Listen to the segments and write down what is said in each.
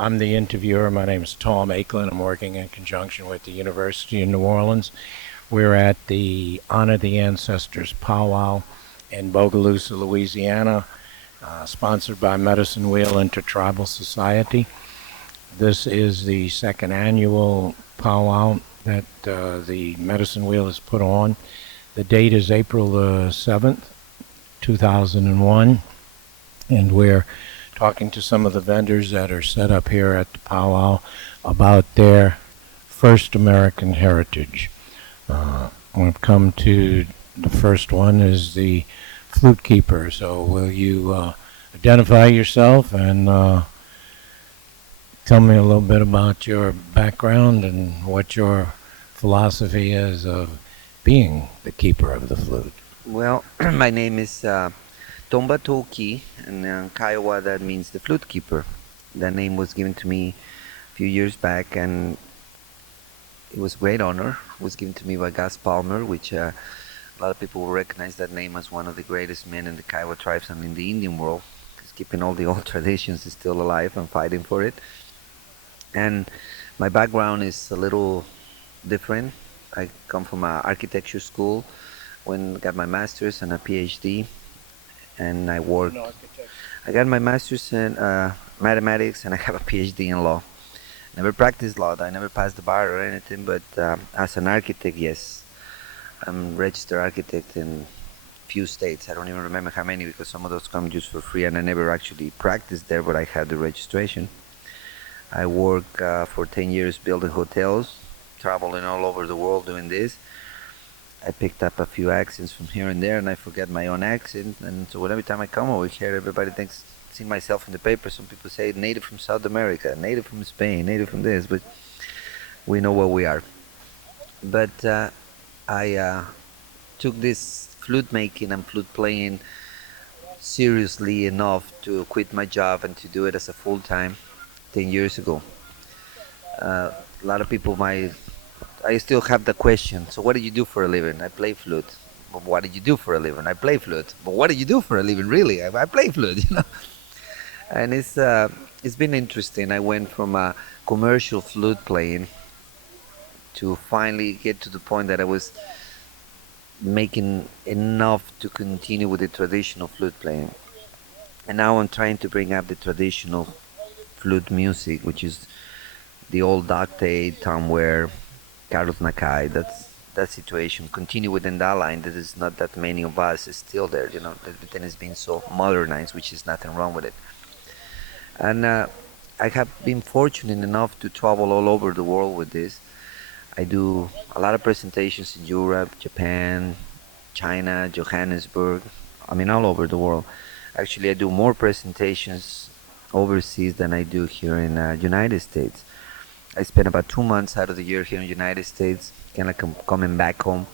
I'm the interviewer. My name is Tom Akelin. I'm working in conjunction with the University of New Orleans. We're at the Honor the Ancestors powwow in Bogalusa, Louisiana, sponsored by Medicine Wheel Intertribal Society. This is the second annual powwow that the Medicine Wheel has put on. The date is April the 7th, 2001, and we're talking to some of the vendors that are set up here at the powwow about their first American heritage. We've come to the first one is the flute keeper. So will you identify yourself and tell me a little bit about your background and what your philosophy is of being the keeper of the flute? Well, my name is Kyee, and in Kiowa that means the flute keeper. That name was given to me a few years back, and it was a great honor. It was given to me by Gus Palmer, which a lot of people will recognize that name as one of the greatest men in the Kiowa tribes and in the Indian world. He's keeping all the old traditions, is still alive and fighting for it. And my background is a little different. I come from an architecture school, got my master's and a PhD, and I worked. I got my master's in mathematics, and I have a PhD in law. Never practiced law. I never passed the bar or anything, but as an architect, yes, I'm registered architect in few states. I don't even remember how many because some of those come just for free, and I never actually practiced there, but I had the registration. I worked for 10 years building hotels, traveling all over the world doing this. I picked up a few accents from here and there, and I forget my own accent. And so every time I come over here, everybody thinks, see myself in the paper. Some people say native from South America, native from Spain, native from this, but we know what we are. But I took this flute making and flute playing seriously enough to quit my job and to do it as a full time 10 years ago. A lot of people I still have the question. So what do you do for a living? I play flute. But what did you do for a living? I play flute. But what do you do for a living? Really? I play flute, you know. And it's been interesting. I went from a commercial flute playing to finally get to the point that I was making enough to continue with the traditional flute playing. And now I'm trying to bring up the traditional flute music, which is the old Dr. Tom Ware, Carlos Nakai, that situation. Continue within that line. There is not that many of us is still there, you know. Everything has been so modernized, which is nothing wrong with it. And I have been fortunate enough to travel all over the world with this. I do a lot of presentations in Europe, Japan, China, Johannesburg. I mean, all over the world. Actually, I do more presentations overseas than I do here in United States. I spend about 2 months out of the year here in the United States, kind of coming back home.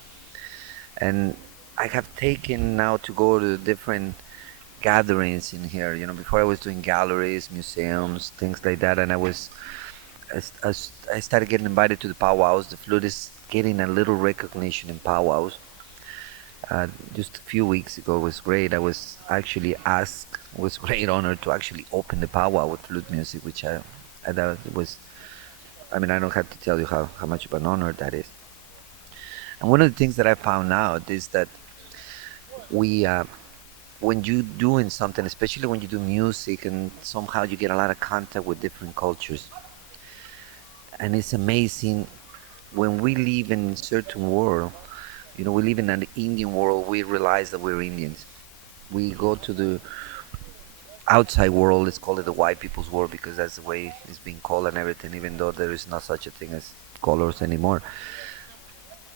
And I have taken now to go to different gatherings in here. You know, before I was doing galleries, museums, things like that, and I started getting invited to the powwows. The flute is getting a little recognition in powwows. Just a few weeks ago was great. I was actually asked, it was a great honor to actually open the powwow with flute music, which I thought was, I mean, I don't have to tell you how much of an honor that is. And one of the things that I found out is that when you doing something, especially when you do music, and somehow you get a lot of contact with different cultures. And it's amazing when we live in a certain world, you know, we live in an Indian world, we realize that we're Indians. We go to the outside world, let's call it the white people's world because that's the way it's being called and everything, even though there is not such a thing as colors anymore.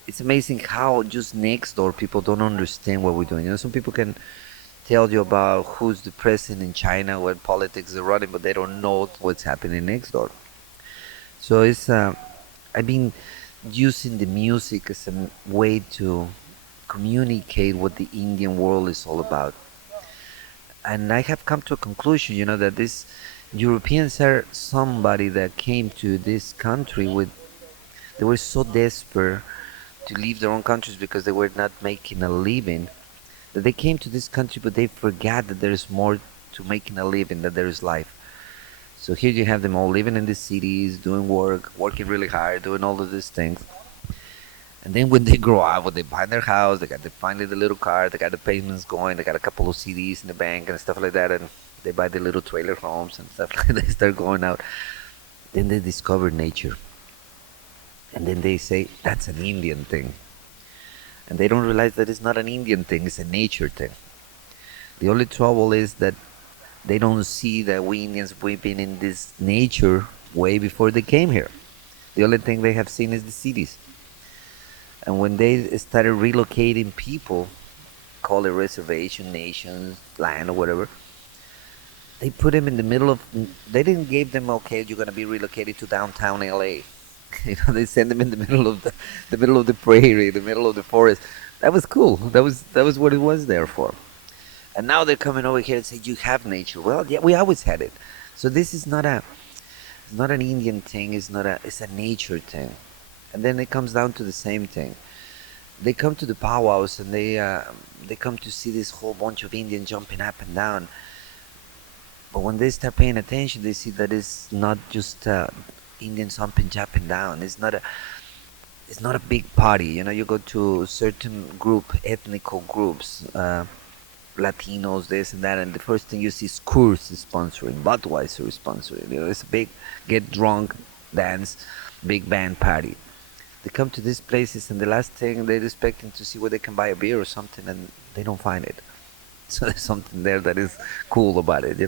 It's amazing how just next door people don't understand what we're doing. You know, some people can tell you about who's the president in China, what politics they're running, but they don't know what's happening next door. So I've been using the music as a way to communicate what the Indian world is all about. And I have come to a conclusion, you know, that these Europeans are somebody that came to this country they were so desperate to leave their own countries because they were not making a living, that they came to this country, but they forgot that there is more to making a living, that there is life. So here you have them all living in the cities, doing work, working really hard, doing all of these things. And then when they grow up, when they buy their house, they got finally the little car, they got the payments going, they got a couple of CDs in the bank and stuff like that, and they buy the little trailer homes and stuff like that. They start going out. Then they discover nature. And then they say, that's an Indian thing. And they don't realize that it's not an Indian thing, it's a nature thing. The only trouble is that they don't see that we Indians, we've been in this nature way before they came here. The only thing they have seen is the cities. And when they started relocating people, call it reservation, nations, land, or whatever, they put them in the middle of. They didn't give them, okay, you're gonna be relocated to downtown LA. They sent them in the middle of the prairie, the middle of the forest. That was cool. That was what it was there for. And now they're coming over here and say you have nature. Well, yeah, we always had it. So this is it's not an Indian thing. It's a nature thing. And then it comes down to the same thing. They come to the powwows and they come to see this whole bunch of Indians jumping up and down. But when they start paying attention, they see that it's not just Indians jumping up and down. It's not a big party. You go to certain ethnical groups, Latinos, this and that, and the first thing you see is Coors is sponsoring, Budweiser is sponsoring. It's a big get drunk, dance, big band party. They come to these places, and the last thing they're expecting to see where they can buy a beer or something, and they don't find it. So there's something there that is cool about it.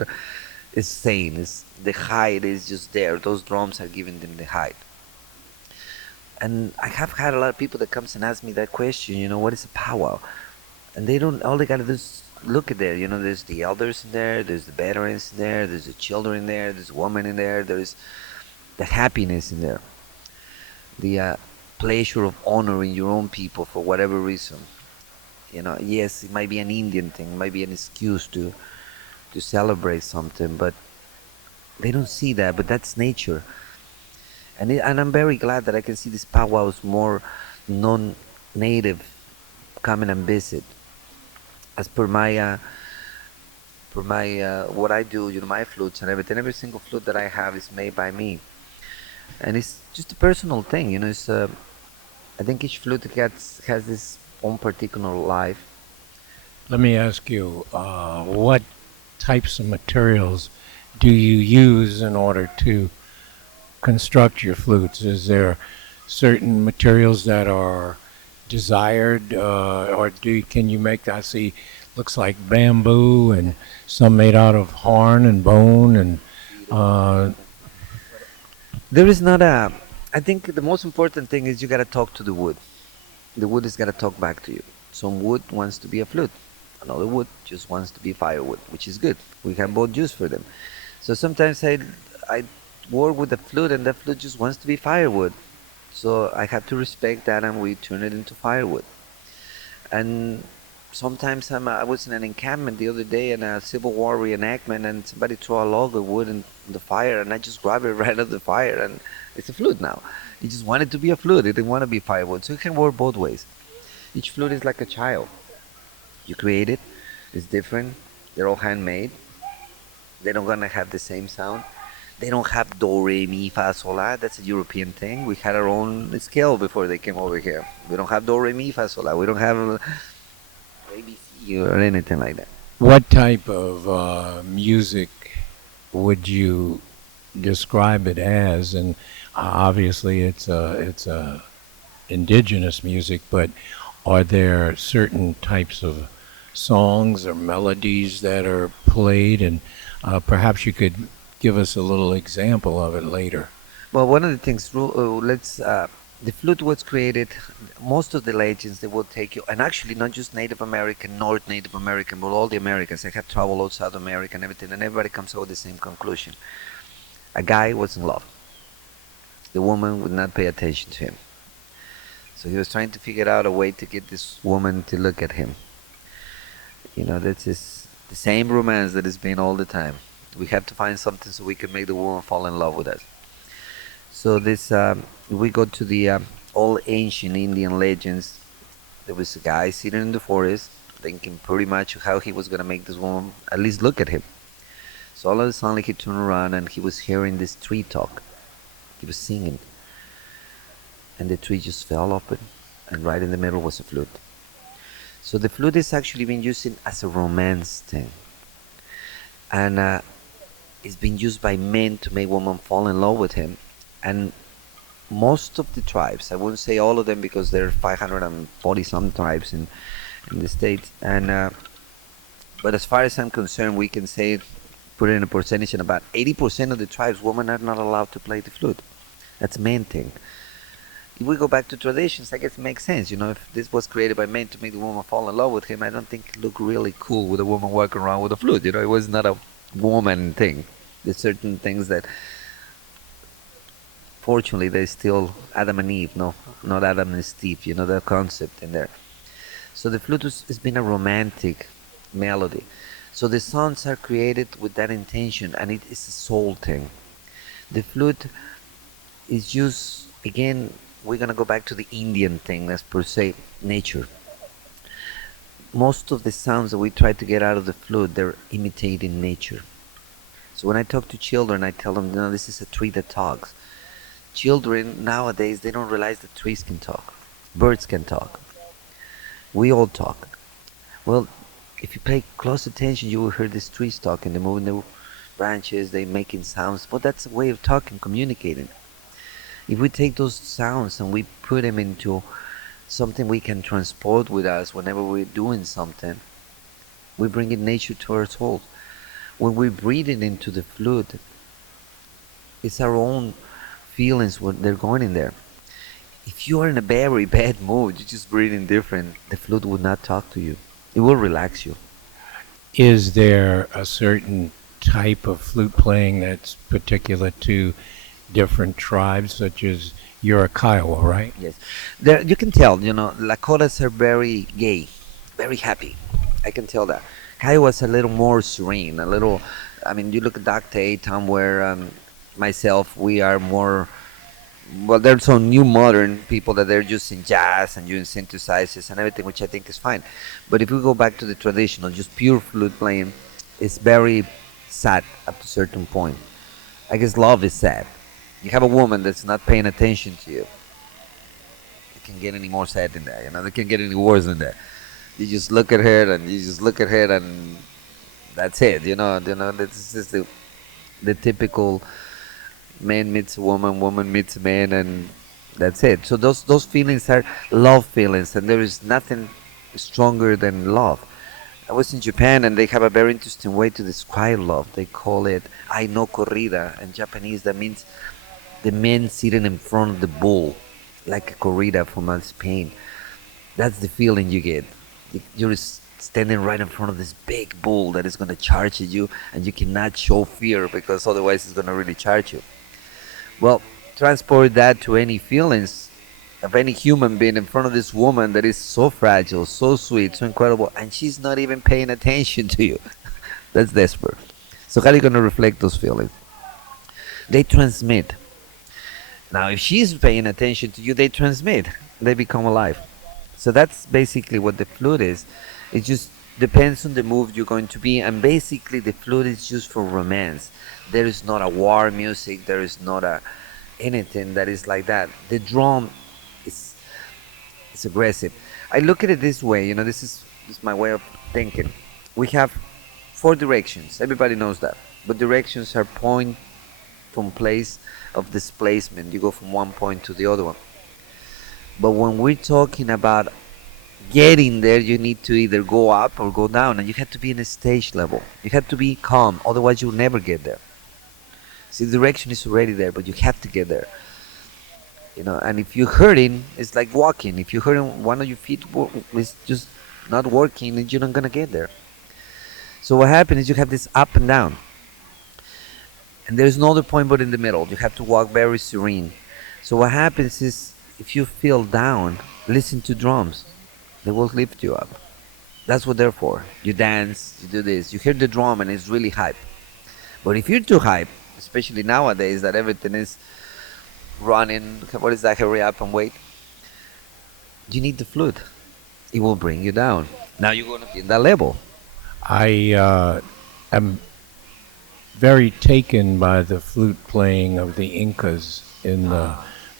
It's sane. The height is just there. Those drums are giving them the height. And I have had a lot of people that comes and ask me that question. What is a powwow? And they don't. All they gotta do is look at there. There's the elders in there. There's the veterans in there. There's the children in there. There's women in there. There's the happiness in there. The pleasure of honoring your own people for whatever reason. Yes, it might be an Indian thing, it might be an excuse to celebrate something, but they don't see that. But that's nature, and I'm very glad that I can see these powwows more non-native coming and visit. As per my what I do, my flutes and everything. Every single flute that I have is made by me, and it's just a personal thing. It's I think each flute has its own particular life. Let me ask you, what types of materials do you use in order to construct your flutes? Is there certain materials that are desired, or can you make? I see, looks like bamboo and some made out of horn and bone, and There is not a. I think the most important thing is you gotta talk to the wood. The wood has gotta talk back to you. Some wood wants to be a flute. Another wood just wants to be firewood, which is good. We have both use for them. So sometimes I work with the flute, and the flute just wants to be firewood. So I have to respect that, and we turn it into firewood. And sometimes I was in an encampment the other day in a Civil War reenactment, and somebody threw a log of wood in the fire, and I just grabbed it right out of the fire, and it's a flute now. It just wanted to be a flute. It didn't want to be firewood. So it can work both ways. Each flute is like a child. You create it. It's different. They're all handmade. They're not gonna have the same sound. They don't have do, re, mi, fa, sol, la. That's a European thing. We had our own scale before they came over here. We don't have do, re, mi, fa, sol, la. We don't have ABC or anything like that. what type of music would you describe it as? And obviously, it's a indigenous music, but are there certain types of songs or melodies that are played? And perhaps you could give us a little example of it later. Well, one of the things, the flute was created, most of the legends, they will take you, and actually not just Native American, North Native American, but all the Americans. I have traveled out South America and everything, and everybody comes out with the same conclusion. A guy was in love. The woman would not pay attention to him. So he was trying to figure out a way to get this woman to look at him. That's just the same romance that has been all the time. We have to find something so we can make the woman fall in love with us. So we go to the old ancient Indian legends. There was a guy sitting in the forest thinking pretty much how he was going to make this woman at least look at him. So all of a sudden he turned around and he was hearing this tree talk. He was singing, and the tree just fell open, and right in the middle was a flute. So the flute is actually being used as a romance thing, and it's been used by men to make women fall in love with him. And most of the tribes, I wouldn't say all of them because there are 540 some tribes in the States, and but as far as I'm concerned, we can say, put it in a percentage, in about 80% of the tribes, women are not allowed to play the flute. That's a man thing. If we go back to traditions, I guess it makes sense. If this was created by men to make the woman fall in love with him, I don't think it looked really cool with a woman walking around with a flute. It was not a woman thing. There's certain things that, fortunately, there's still Adam and Eve, no, not Adam and Steve. The concept in there. So the flute has been a romantic melody. So the songs are created with that intention, and it is a soul thing. The flute is used, again, we're going to go back to the Indian thing, that's per se nature. Most of the sounds that we try to get out of the flute, they're imitating nature. So when I talk to children, I tell them, this is a tree that talks. Children nowadays, they don't realize that trees can talk. Birds can talk. We all talk. Well, if you pay close attention, you will hear these trees talking. They're moving their branches, they're making sounds. But that's a way of talking, communicating. If we take those sounds and we put them into something we can transport with us whenever we're doing something, we bring in nature to our souls. When we breathe it into the flute, it's our own feelings when they're going in there. If you are in a very bad mood, you're just breathing different, the flute will not talk to you. It will relax you. Is there a certain type of flute playing that's particular to different tribes, such as you're a Kiowa, right? Yes. There, you can tell, Lakotas are very gay, very happy. I can tell that. Kiowa's a little more serene, you look at Dr. Tdom, where myself, we are more, well, there's some new modern people that they're using jazz and using synthesizers and everything, which I think is fine. But if we go back to the traditional, just pure flute playing, it's very sad up to a certain point. I guess love is sad. You have a woman that's not paying attention to you. It can get any more sad than that. It can get any worse than that. You just look at her and that's it. This is the typical man meets a woman, woman meets a man, and that's it. So those feelings are love feelings, and there is nothing stronger than love. I was in Japan, and they have a very interesting way to describe love. They call it "ai no corrida." In Japanese, that means the man sitting in front of the bull, like a corrida from Spain. That's the feeling you get. You're standing right in front of this big bull that is going to charge at you, and you cannot show fear because otherwise it's going to really charge you. Well, transport that to any feelings of any human being in front of this woman that is so fragile, so sweet, so incredible, and she's not even paying attention to you. That's desperate. So how are you going to reflect those feelings? They transmit. Now, if she's paying attention to you, they transmit. They become alive. So that's basically what the flute is. It just depends on the mood you're going to be, and basically the flute is used for romance. There is not a war music. There is not anything that is like that. The drum is aggressive. I look at it this way. This is my way of thinking. We have 4 directions. Everybody knows that. But directions are point from place of displacement. You go from one point to the other one. But when we're talking about getting there, you need to either go up or go down, and you have to be in a stage level. You have to be calm, otherwise you'll never get there. See, the direction is already there, but you have to get there. And if you're hurting, it's like walking. If you're hurting, one of your feet is just not working, and you're not gonna get there. So what happens is you have this up and down, and there's no other point but in the middle. You have to walk very serene. So what happens is, if you feel down, listen to drums. They will lift you up. That's what they're for. You dance, you do this. You hear the drum and it's really hype. But if you're too hype, especially nowadays that everything is running, what is that, hurry up and wait? You need the flute. It will bring you down. Now you're going to be in that level. I am very taken by the flute playing of the Incas in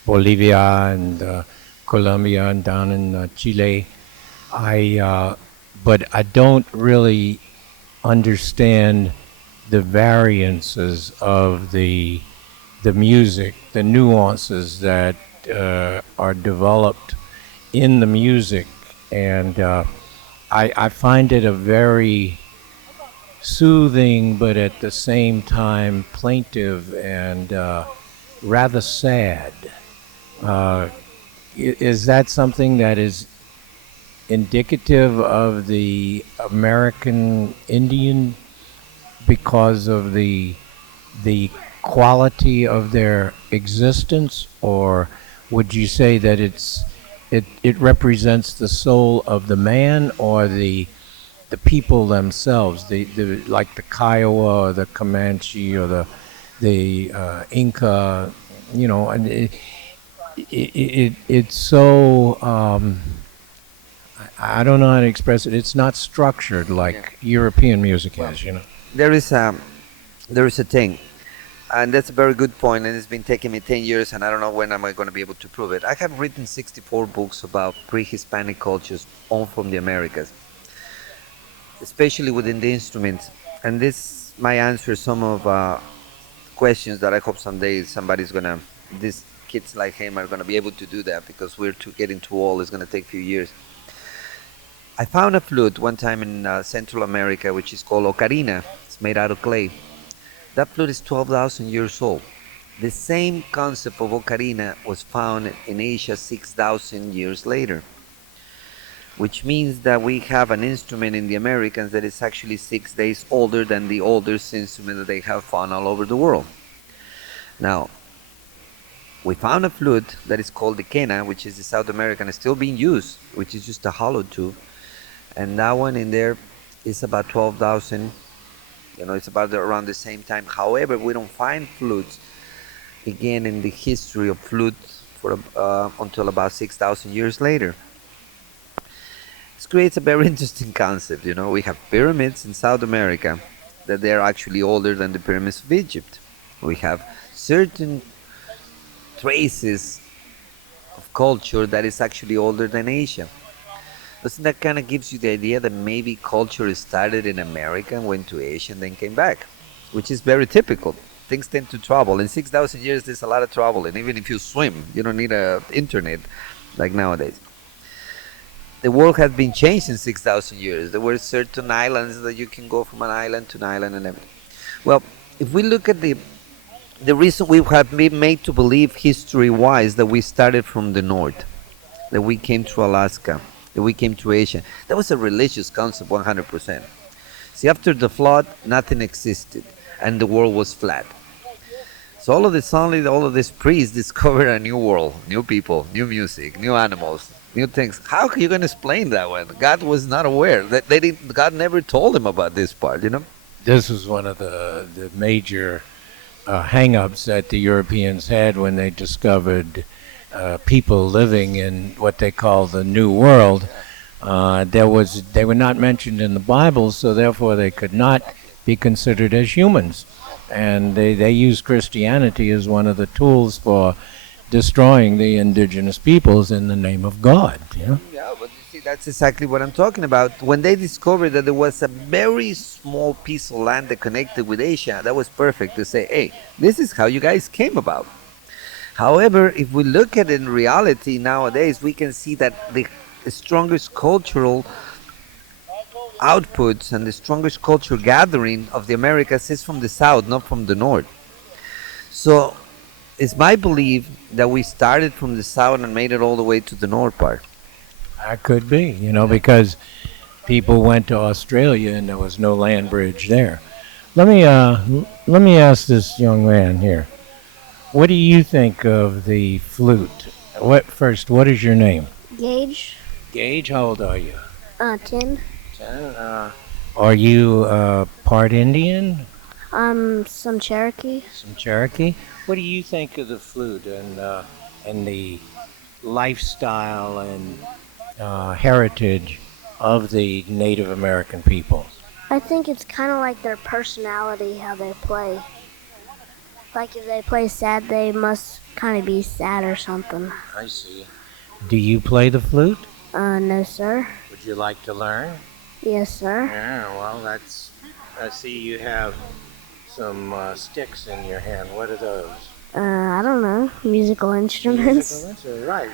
Bolivia and Colombia and down in Chile. But I don't really understand the variances of the music, the nuances that are developed in the music, and I find it a very soothing, but at the same time plaintive and rather sad. Is that something that is indicative of the American Indian because of the quality of their existence, or would you say that it represents the soul of the man or the people themselves, the like the Kiowa or the Comanche or the Inca, and it's so I don't know how to express it. It's not structured like European music is. There is a thing, and that's a very good point, and it's been taking me 10 years, and I don't know when am I going to be able to prove it. I have written 64 books about pre-Hispanic cultures all from the Americas, especially within the instruments, and this might answer some of questions that I hope someday these kids like him are gonna be able to do that, because getting too old. It's gonna take a few years. I found a flute one time in Central America, which is called ocarina. It's made out of clay. That flute is 12,000 years old. The same concept of ocarina was found in Asia 6,000 years later, which means that we have an instrument in the Americans that is actually 6 days older than the oldest instrument that they have found all over the world. Now, we found a flute that is called the quena, which is the South American, is still being used, which is just a hollow tube. And that one in there is about 12,000. It's about around the same time. However, we don't find flutes again in the history of flutes until about 6,000 years later. This creates a very interesting concept. We have pyramids in South America that they're actually older than the pyramids of Egypt. We have certain traces of culture that is actually older than Asia. Doesn't that kind of gives you the idea that maybe culture started in America and went to Asia and then came back, which is very typical. Things tend to travel. In 6,000 years, there's a lot of travel, and even if you swim, you don't need a internet like nowadays. The world has been changed in 6,000 years. There were certain islands that you can go from an island to an island and everything. Well, if we look at the reason we have been made to believe history-wise that we started from the north, that we came to Alaska, that we came to Asia, that was a religious concept 100%. See, after the flood, nothing existed, and the world was flat. So all of these priests discovered a new world, new people, new music, new animals, new things. How are you going to explain that one? God was not aware. God never told him about this part, This was one of the major hang-ups that the Europeans had when they discovered people living in what they call the New World. They were not mentioned in the Bible, so therefore they could not be considered as humans. And they used Christianity as one of the tools for destroying the indigenous peoples in the name of God. Yeah, but you see, that's exactly what I'm talking about. When they discovered that there was a very small piece of land that connected with Asia, that was perfect to say, hey, this is how you guys came about. However, if we look at it in reality nowadays, we can see that the strongest cultural outputs and the strongest cultural gathering of the Americas is from the south, not from the north. So it's my belief that we started from the south and made it all the way to the north part. That could be, because people went to Australia and there was no land bridge there. Let me ask this young man here. What do you think of the flute? What is your name? Gage. Gage, how old are you? 10. 10. Are you part Indian? Some Cherokee. Some Cherokee. What do you think of the flute and the lifestyle and heritage of the Native American people? I think it's kind of like their personality, how they play. Like if they play sad, they must kind of be sad or something. I see. Do you play the flute? No, sir. Would you like to learn? Yes, sir. Yeah, well, that's. I see you have some sticks in your hand. What are those? I don't know. Musical instruments. Musical instruments, right.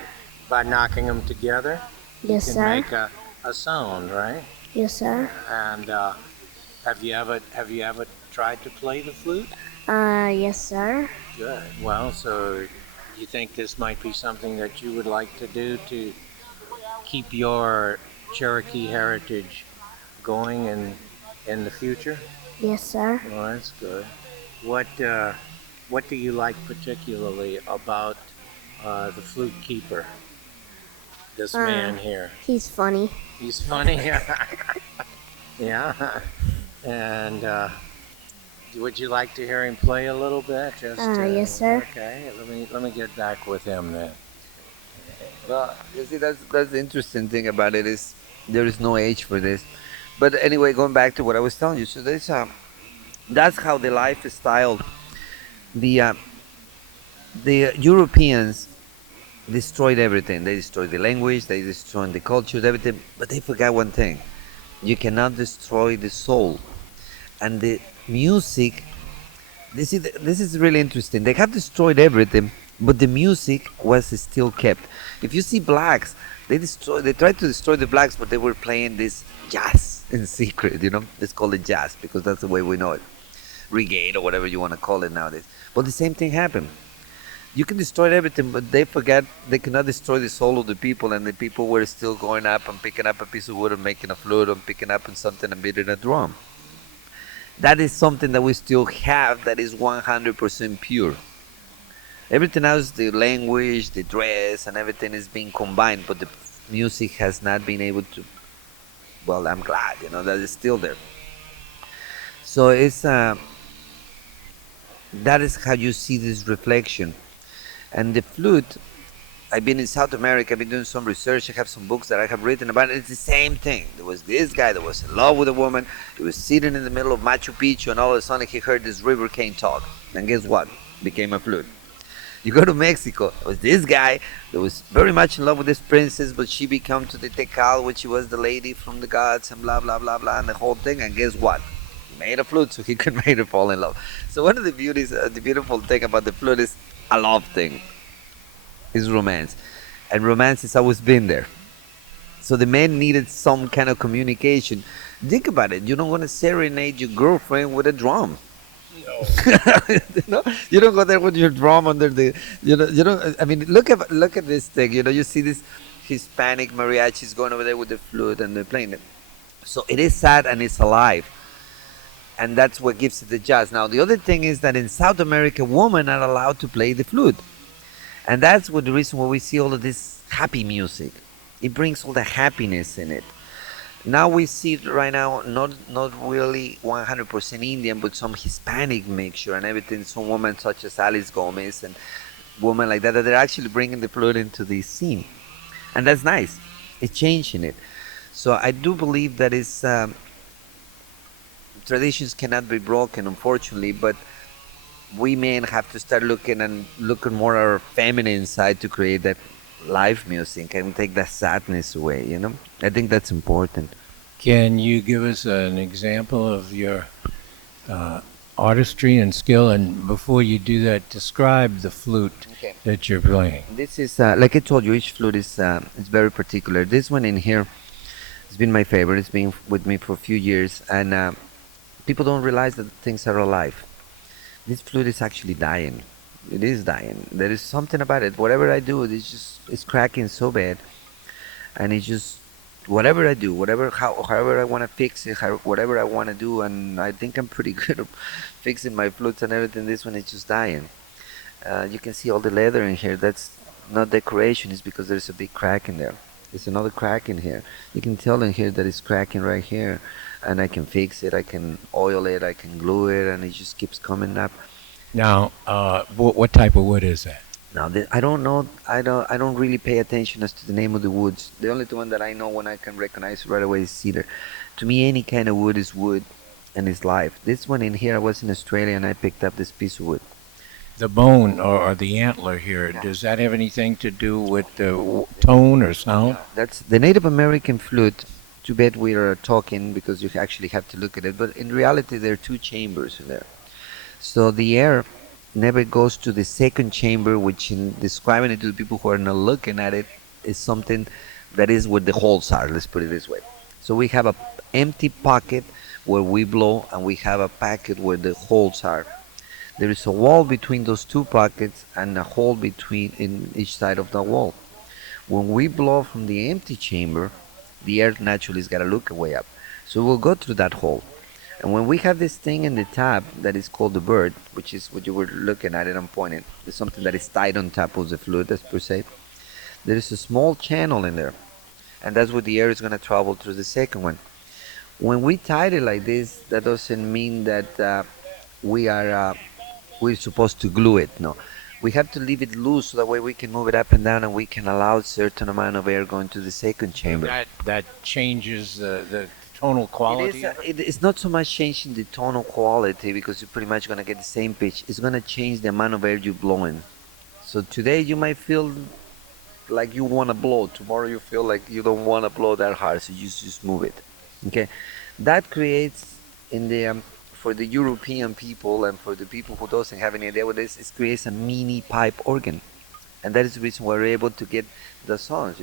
By knocking them together, you Yes, can sir. make a sound, right? Yes, sir. And have you ever tried to play the flute? Yes, sir. Good. Well, so you think this might be something that you would like to do to keep your Cherokee heritage going in the future? Yes, sir. Well, that's good. What do you like particularly about the flute keeper? This man here. He's funny. He's funny. Yeah. And would you like to hear him play a little bit? Just Yes, sir. Okay. Let me get back with him then. Well, you see, that's the interesting thing about it is there is no age for this. But anyway, going back to what I was telling you, so that's how the lifestyle, the uh, the Europeans destroyed everything. They destroyed the language, they destroyed the cultures, everything. But they forgot one thing: you cannot destroy the soul and the music. This is really interesting. They have destroyed everything, but the music was still kept. If you see blacks, they tried to destroy the blacks, but they were playing this jazz in secret. Let's call it jazz because that's the way we know it, reggae or whatever you want to call it nowadays. But the same thing happened. You can destroy everything, but they forget they cannot destroy the soul of the people, and the people were still going up and picking up a piece of wood and making a flute and picking up something and beating a drum. That is something that we still have that is 100% pure. Everything else, the language, the dress, and everything is being combined, but the music has not been able to. Well, I'm glad, that it's still there. So that is how you see this reflection. And the flute, I've been in South America, I've been doing some research, I have some books that I have written about it. It's the same thing. There was this guy that was in love with a woman, he was sitting in the middle of Machu Picchu, and all of a sudden he heard this river cane talk. And guess what? Became a flute. You go to Mexico, there was this guy that was very much in love with this princess, but she became to the Tecal, which she was the lady from the gods, and blah, blah, blah, blah, and the whole thing. And guess what? He made a flute so he could make her fall in love. So one of the the beautiful thing about the flute is a love thing. Is romance. And romance has always been there. So the man needed some kind of communication. Think about it. You don't want to serenade your girlfriend with a drum. No. You don't go there with your drum under the. You don't. I mean, look at this thing. You see this Hispanic mariachis going over there with the flute and they're playing it. So it is sad and it's alive. And that's what gives it the jazz. Now the other thing is that in South America, women are allowed to play the flute. And that's the reason why we see all of this happy music. It brings all the happiness in it. Now we see it right now, not really 100% Indian, but some Hispanic mixture and everything. Some women such as Alice Gomez and women like that they're actually bringing the flute into the scene. And that's nice. It's changing it. So I do believe that traditions cannot be broken, unfortunately, but we men have to start looking more at our feminine side to create that live music and take that sadness away. I think that's important. Can you give us an example of your artistry and skill? And before you do that, describe the flute that you're playing. This is like I told you, each flute is very particular. This one in here has been my favorite. It's been with me for a few years, and people don't realize that things are alive. This flute is actually dying. It is dying. There is something about it. Whatever I do, it's cracking so bad, and it's just whatever I do, however I want to fix it, whatever I want to do, and I think I'm pretty good at fixing my flutes and everything. This one is just dying. You can see all the leather in here. That's not decoration. It's because there's a big crack in there. There's another crack in here. You can tell in here that it's cracking right here. And I can fix it, I can oil it, I can glue it, and it just keeps coming up. Now, what type of wood is that? Now, I don't know. I don't really pay attention as to the name of the woods. The only one that I know when I can recognize right away is cedar. To me, any kind of wood is wood, and is life. This one in here, I was in Australia and I picked up this piece of wood. The bone or the antler here, Yeah. does that have anything to do with the tone or sound? That's the Native American flute. Too bad we are talking because you actually have to look at it. But in reality, there are two chambers in there. So the air never goes to the second chamber, which in describing it to the people who are not looking at it is something that is where the holes are. Let's put it this way. So we have a empty pocket where we blow, and we have a pocket where the holes are. There is a wall between those two pockets and a hole between in each side of the wall. When we blow from the empty chamber, the air naturally has got to look way up. So we'll go through that hole. And when we have this thing in the top that is called the bird, which is what you were looking at and I'm pointing, there's something that is tied on top of the flute, as per se. There is a small channel in there, and that's where the air is going to travel through the second one. When we tie it like this, that doesn't mean that we are we're supposed to glue it. No, we have to leave it loose so that way we can move it up and down, and we can allow a certain amount of air going to the second chamber. That changes the tonal quality. It's not so much changing the tonal quality because you're pretty much going to get the same pitch. It's going to change the amount of air you're blowing. So today you might feel like you want to blow. Tomorrow you feel like you don't want to blow that hard, so you just move it. Okay, that creates in the for the European people and for the people who doesn't have any idea what this is, it creates a mini pipe organ, and that is the reason why we're able to get the songs.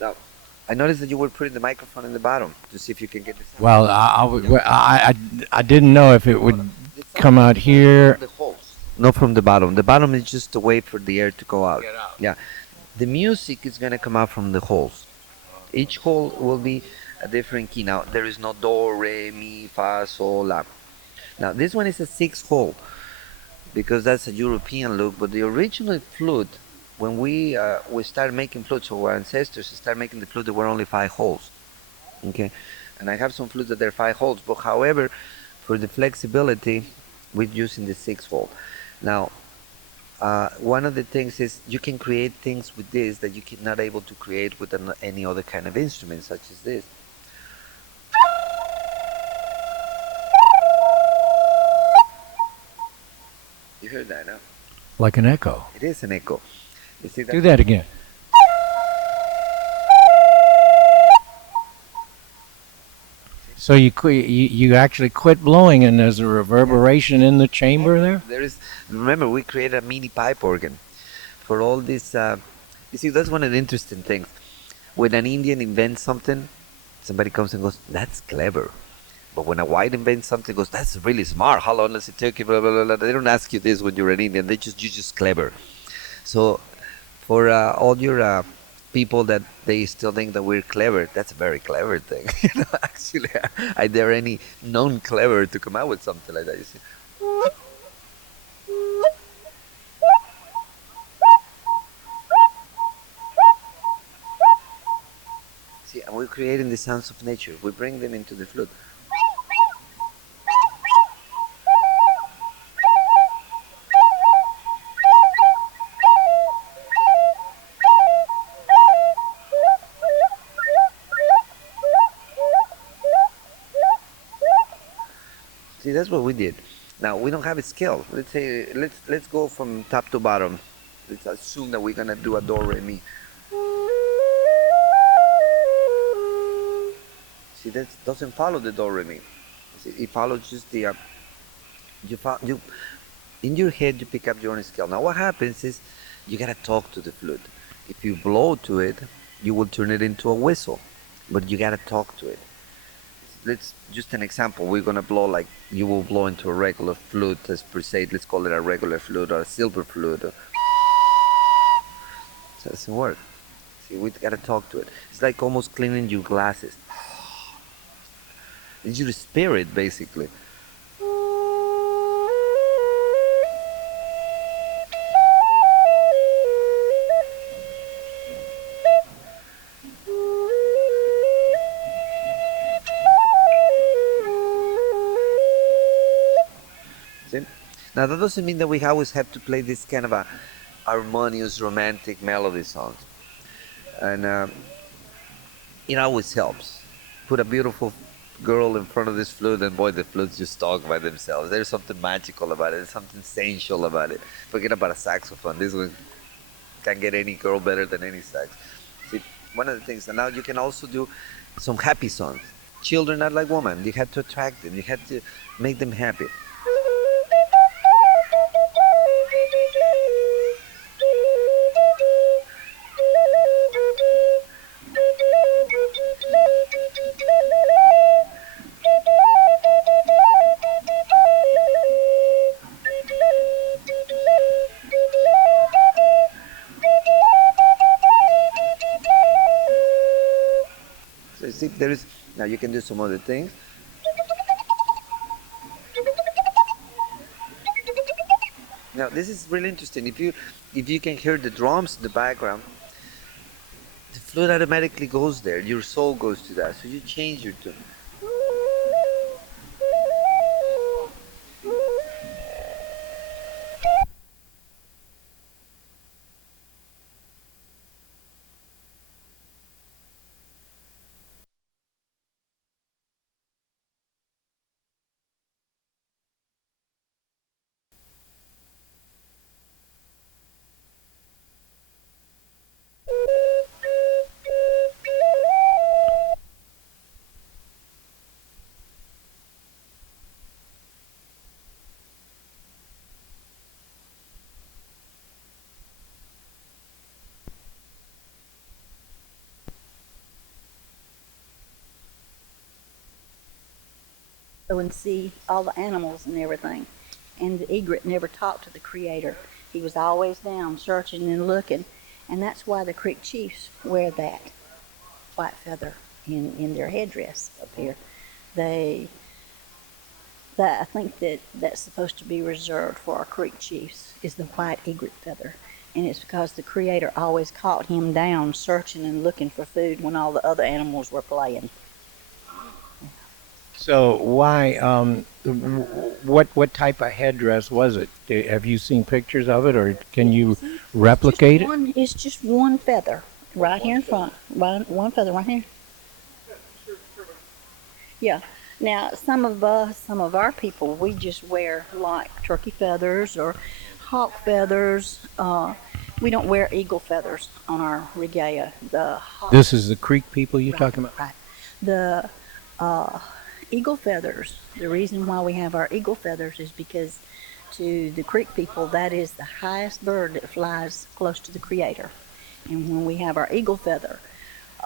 Now, I noticed that you were putting the microphone in the bottom to see if you can get this. Well, I didn't know if it would come out here. The holes. Not from the bottom. The bottom is just a way for the air to go out. Get out. Yeah. The music is going to come out from the holes. Each hole will be a different key. Now, there is no do, re, mi, fa, sol, la. Now, this one is a 6 hole because that's a European look, but the original flute, when we started making flutes, so our ancestors started making the flute, there were only 5 holes. Okay? And I have some flutes that there are 5 holes, but however, for the flexibility, we're using the 6 hole. Now, one of the things is you can create things with this that you cannot able to create with any other kind of instrument, such as this. You heard that, no? Like an echo. It is an echo. You see that? Do that again. So you actually quit blowing, and there's a reverberation in the chamber there. There is. Remember, we created a mini pipe organ for all this. You see, that's one of the interesting things. When an Indian invents something, somebody comes and goes, "That's clever." But when a white invents something, goes, "That's really smart. How long does it take you?" Blah, blah, blah, blah. They don't ask you this when you're an Indian. You're just clever. So, for all your people that they still think that we're clever, that's a very clever thing. Actually, are there any known clever to come out with something like that? You see. See, and we're creating the sounds of nature. We bring them into the flute. See, that's what we did. Now we don't have a scale. Let's say let's go from top to bottom. Let's assume that we're gonna do a do re mi. See, that doesn't follow the do re mi. See, it follows just the you in your head you pick up your own scale. Now what happens is you gotta talk to the flute. If you blow to it, you will turn it into a whistle, but you gotta talk to it. Let's just an example. We're gonna blow like you will blow into a regular flute, as per se. Let's call it a regular flute or a silver flute. So it doesn't work. See, we gotta talk to it. It's like almost cleaning your glasses. It's your spirit, basically. Now that doesn't mean that we always have to play this kind of a harmonious, romantic melody songs, and it always helps. Put a beautiful girl in front of this flute, and boy, the flutes just talk by themselves. There's something magical about it. There's something sensual about it. Forget about a saxophone. This one can't get any girl better than any sax. See, one of the things, and now you can also do some happy songs. Children are like women. You have to attract them. You have to make them happy. So you see, there is, now you can do some other things. Now this is really interesting. If you can hear the drums in the background, the flute automatically goes there. Your soul goes to that. So you change your tune. Go and see all the animals and everything. And the egret never talked to the Creator. He was always down searching and looking. And that's why the Creek chiefs wear that white feather in their headdress up here. I think that's supposed to be reserved for our Creek chiefs, is the white egret feather. And it's because the Creator always caught him down searching and looking for food when all the other animals were playing. So why? What type of headdress was it? Have you seen pictures of it, or can you replicate it? It's just one feather right here in front. One feather right here. Yeah. Now some of our people, we just wear like turkey feathers or hawk feathers. We don't wear eagle feathers on our regalia. This is the Creek people you're talking about? Right. The eagle feathers, the reason why we have our eagle feathers is because to the Creek people, that is the highest bird that flies close to the Creator. And when we have our eagle feather,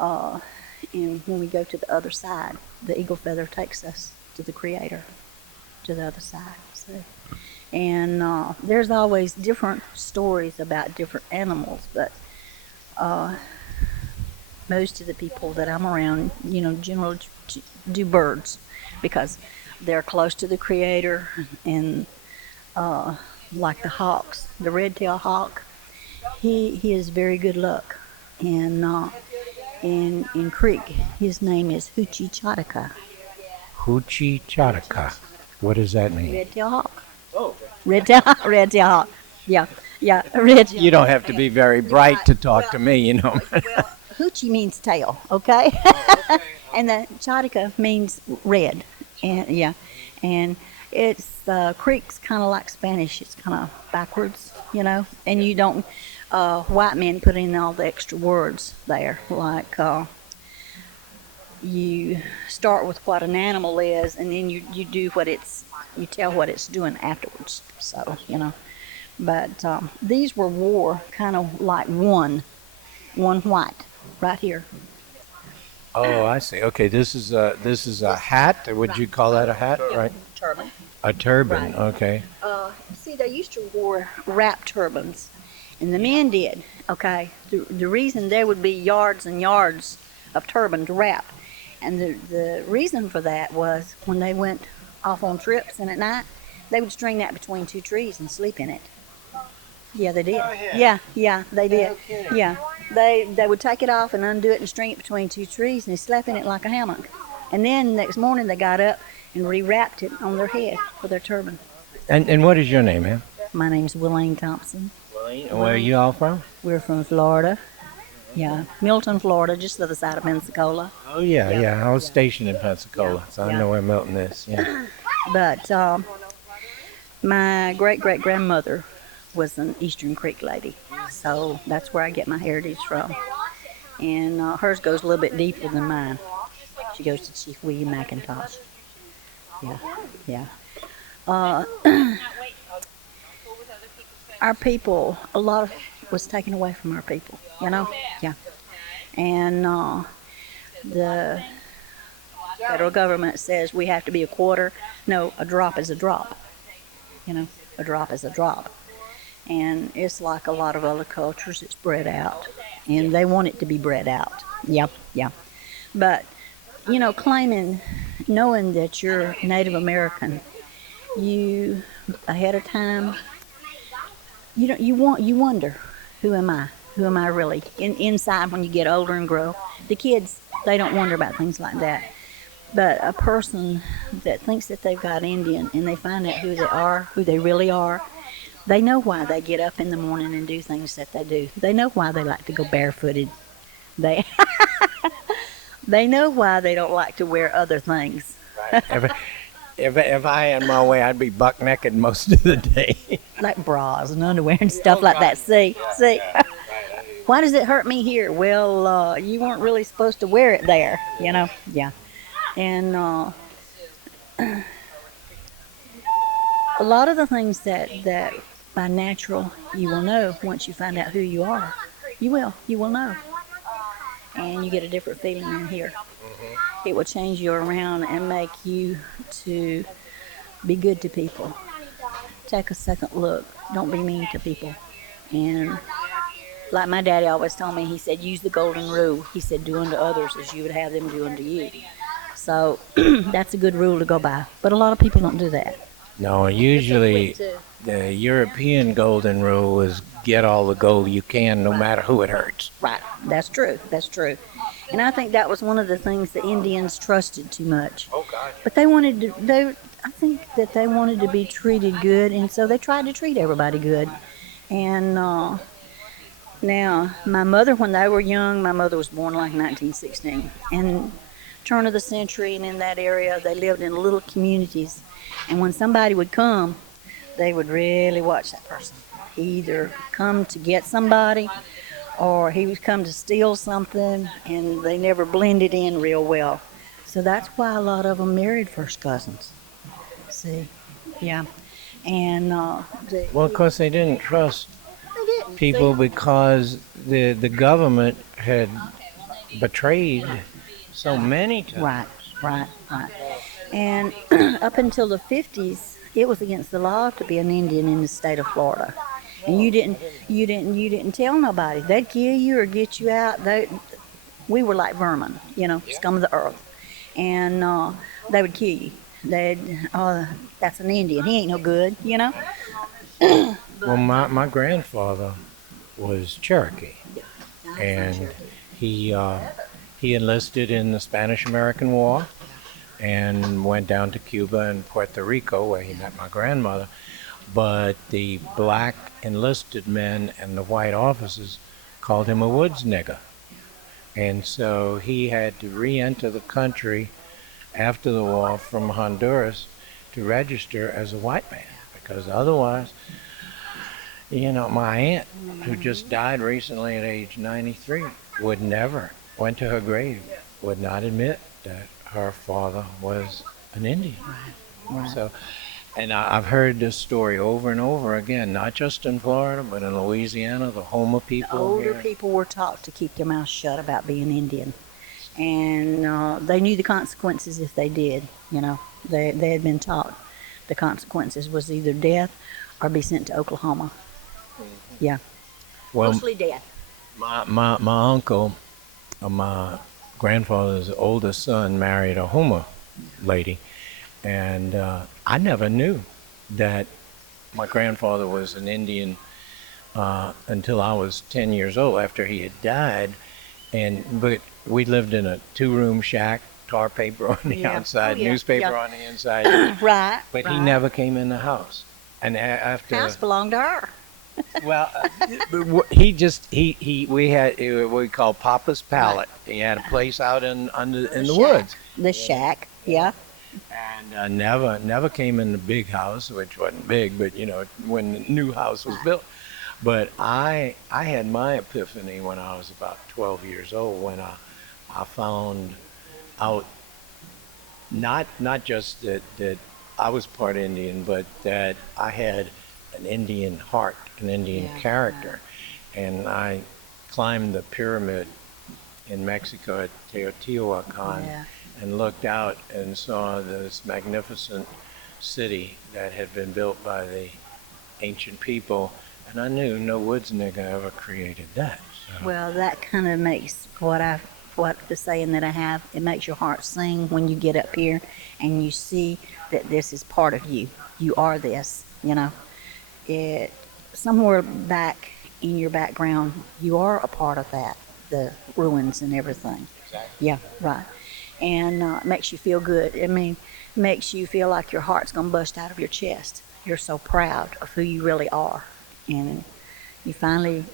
and when we go to the other side, the eagle feather takes us to the Creator, to the other side. So, and there's always different stories about different animals, but most of the people that I'm around, generally do birds because they're close to the Creator, and like the hawks, the red-tailed hawk, he is very good luck, and in Creek, his name is Hoochie Chataka. Hoochie Chataka. What does that mean? Red-tailed hawk. Oh, okay. Red-tailed hawk. Yeah, red. You don't have to be very bright to talk to me, Well, Hoochie means tail, okay? And the Chataka means red, and it's Creek's kind of like Spanish. It's kind of backwards, and you don't. White men put in all the extra words there, like you start with what an animal is, and then you do you tell what it's doing afterwards. So but these were wore kind of like one white right here. Oh, I see. Okay, this is a hat. Would you call that a hat, right? Turban. A turban. Right. Okay. See, they used to wear wrap turbans, and the men did. Okay, the reason there would be yards and yards of turban to wrap, and the reason for that was when they went off on trips and at night, they would string that between two trees and sleep in it. Yeah, they did. Oh, yeah, they did. Okay. Yeah, they would take it off and undo it and string it between two trees, and they slept in it like a hammock. And then next morning they got up and rewrapped it on their head for their turban. And what is your name, ma'am? My name's Wilene Thompson. And where are you all from? We're from Florida. Yeah, Milton, Florida, just the other side of Pensacola. Oh, yeah, Yeah, yeah. I was yeah. stationed in Pensacola, so I yeah. know where Milton is. Yeah. But my great-great-grandmother was an Eastern Creek lady, so that's where I get my heritage from. And hers goes a little bit deeper than mine. She goes to Chief William McIntosh. Yeah, yeah. Uh, our people, a lot of was taken away from our people, you know? Yeah. And the federal government says we have to be a quarter. No, a drop is a drop. You know, a drop is a drop. And it's like a lot of other cultures, it's bred out. And they want it to be bred out. Yep, yeah. But, you know, knowing that you're Native American, you, ahead of time, you wonder, who am I? Who am I really? Inside, when you get older and grow, the kids, they don't wonder about things like that. But a person that thinks that they've got Indian and they find out who they are, who they really are, they know why they get up in the morning and do things that they do. They know why they like to go barefooted. They they know why they don't like to wear other things. If I had my way, I'd be buck naked most of the day. Like bras and underwear and stuff like that. See? Why does it hurt me here? Well, you weren't really supposed to wear it there, you know? Yeah. And a lot of the things that by natural you will know once you find out who you are. You will know. And you get a different feeling in here. It will change you around and make you to be good to people. Take a second look. Don't be mean to people. And like my daddy always told me, he said, use the golden rule. He said, do unto others as you would have them do unto you. So that's a good rule to go by. But a lot of people don't do that. No, usually the European golden rule is get all the gold you can, no matter who it hurts. Right. That's true. And I think that was one of the things the Indians trusted too much. Oh, God. But I think that they wanted to be treated good, and so they tried to treat everybody good. And now, my mother, when they were young, my mother was born like 1916. And turn of the century, and in that area, they lived in little communities. And when somebody would come, they would really watch that person. He either come to get somebody, or he would come to steal something, and they never blended in real well. So that's why a lot of them married first cousins. See, yeah. And Well, of course, they didn't trust people because the government had betrayed so many times. Right. And up until the 50s, it was against the law to be an Indian in the state of Florida. And you didn't tell nobody. They'd kill you or get you out. We were like vermin, you know, scum of the earth. And they would kill you. That's an Indian. He ain't no good, you know. Well, my grandfather was Cherokee, and he enlisted in the Spanish-American War and went down to Cuba and Puerto Rico, where he met my grandmother. But the black enlisted men and the white officers called him a woods nigger. And so he had to re-enter the country after the war from Honduras to register as a white man, because otherwise, you know, my aunt, who just died recently at age 93, went to her grave, would not admit that her father was an Indian. Right. So, and I've heard this story over and over again, not just in Florida, but in Louisiana, the Houma people. The older here. people were taught to keep their mouth shut about being Indian. And they knew the consequences if they did, you know. They had been taught the consequences was either death or be sent to Oklahoma. Yeah. Well, Mostly death. my uncle, my grandfather's oldest son, married a Houma lady, and I never knew that my grandfather was an Indian until I was 10 years old, after he had died. But we lived in a 2-room shack, tar paper on the outside, newspaper on the inside. Right. But he never came in the house. And after House belonged to her. well, we had what we call Papa's Pallet. He had a place out in the woods, The shack. Yeah. and never came in the big house, which wasn't big, but when the new house was built. But I had my epiphany when I was about 12 years old when I found out not just that I was part Indian, but that I had an Indian heart, an Indian character. And I climbed the pyramid in Mexico at Teotihuacan and looked out and saw this magnificent city that had been built by the ancient people. And I knew no woods nigga ever created that. So. Well, that kind of makes what the saying that I have, it makes your heart sing when you get up here and you see that this is part of you. You are this, It somewhere back in your background, you are a part of that, the ruins and everything. Exactly. Yeah, right. And it makes you feel good. I mean, makes you feel like your heart's going to bust out of your chest. You're so proud of who you really are. And you finally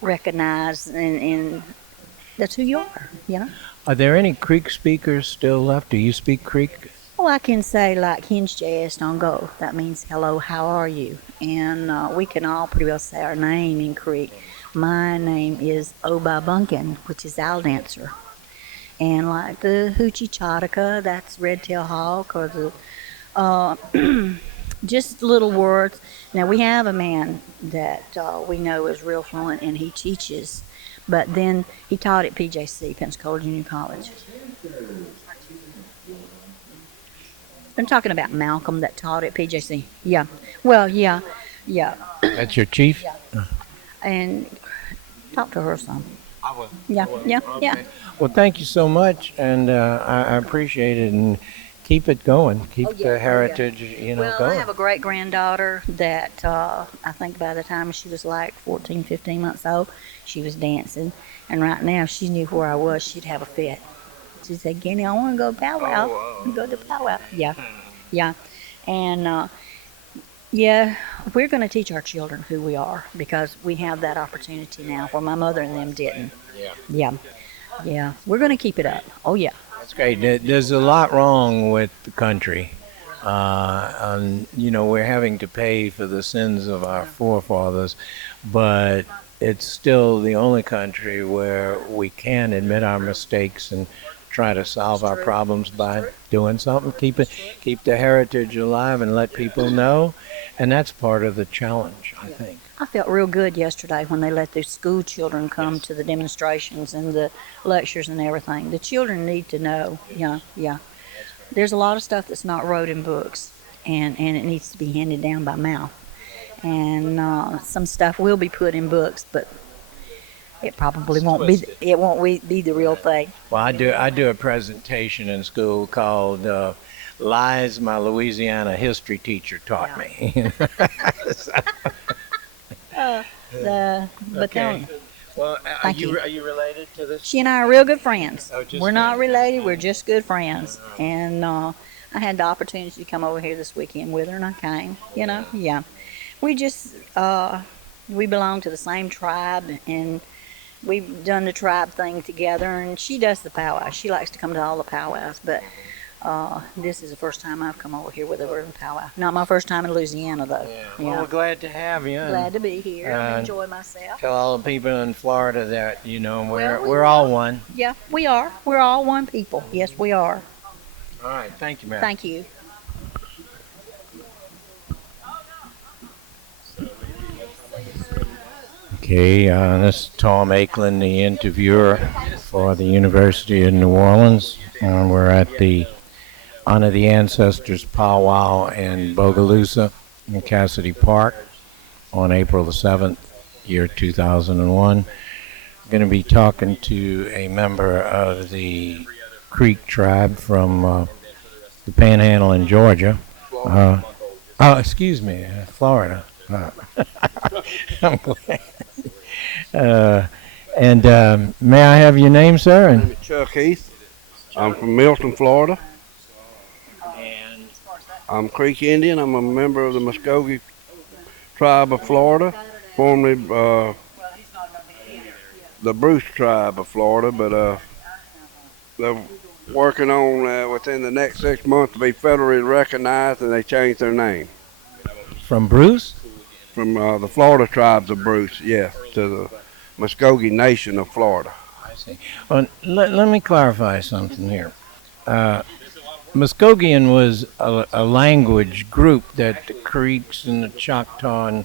recognize and that's who you are. Are there any Creek speakers still left? Do you speak Creek? Well, I can say like hinge jazz don't go. That means hello, how are you? And we can all pretty well say our name in Creek. My name is Oba Bunkin, which is owl dancer. And like the hoochie chottica, that's red-tailed hawk, or the just little words. Now we have a man that we know is real fluent, and he teaches. But then he taught at PJC, Pensacola Junior College. I'm talking about Malcolm that taught at PJC. Yeah. Well, yeah. That's your chief? Yeah. And talk to her some. I will. Yeah, yeah. Well, thank you so much, and I appreciate it, and keep it going. Keep the heritage, Well, going. I have a great-granddaughter that I think by the time she was like 14, 15 months old, she was dancing. And right now, if she knew where I was, she'd have a fit. She said, Guinea, I want to go powwow. Go to powwow. Yeah. And, we're going to teach our children who we are because we have that opportunity now where my mother and them didn't. Yeah. We're going to keep it up. Oh, yeah. That's great. There's a lot wrong with the country. We're having to pay for the sins of our forefathers, but it's still the only country where we can admit our mistakes and try to solve our problems by doing something. Keep the heritage alive and let people know, and that's part of the challenge, I think. I felt real good yesterday when they let the school children come to the demonstrations and the lectures and everything. The children need to know, yeah. There's a lot of stuff that's not wrote in books, and it needs to be handed down by mouth. And some stuff will be put in books, but it probably won't be. It won't be the real thing. Well, I do a presentation in school called "Lies My Louisiana History Teacher Taught Me." Okay. Well, are you related to this? She and I are real good friends. Oh, just we're not friends. related. We're just good friends. And I had the opportunity to come over here this weekend with her, and I came. Yeah. We just we belong to the same tribe, and we've done the tribe thing together. And she does the powwow. She likes to come to all the powwows, but this is the first time I've come over here with her in powwow. Not my first time in Louisiana, though. Yeah. Well, we're glad to have you. Glad to be here and enjoy myself. Tell all the people in Florida that we're all one. Yeah, we are. We're all one people. Yes, we are. All right. Thank you, ma'am. Thank you. Okay, this is Tom Akeland, the interviewer for the University of New Orleans. We're at the Honor the Ancestors powwow in Bogalusa in Cassidy Park on April the 7th, year 2001. I'm going to be talking to a member of the Creek tribe from the Panhandle in Georgia. Florida. I'm glad. May I have your name, sir? My name is Chuck Heath. I'm from Milton, Florida. And I'm Creek Indian. I'm a member of the Muskogee tribe of Florida, formerly the Bruce tribe of Florida, but they're working on within the next 6 months to be federally recognized, and they changed their name From Bruce? from the Florida tribes of Bruce, yes, to the Muskogee Nation of Florida. I see. Well, let me clarify something here. Muskogean was a language group that the Creeks and the Choctaw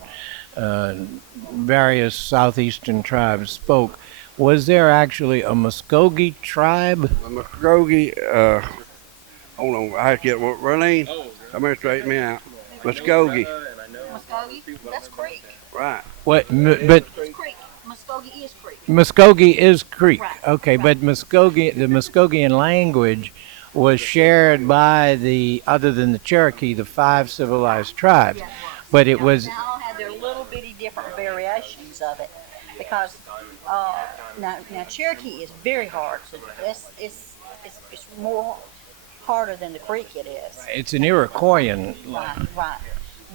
and various southeastern tribes spoke. Was there actually a Muskogee tribe? The Muskogee, hold on, I have to get Wilene. Come here, straighten me out. Muskogee, Muskogee, that's Creek. right. What? But It's Creek. Muskogee is Creek. Muskogee is Creek. Right. Okay, but Muskogee, the Muskogean language was shared by the, other than the Cherokee, the 5 civilized tribes. But it was, They all had their little bitty different variations of it, because now Cherokee is very hard. So it's more harder than the Creek it is. it's an Iroquoian. Right, right.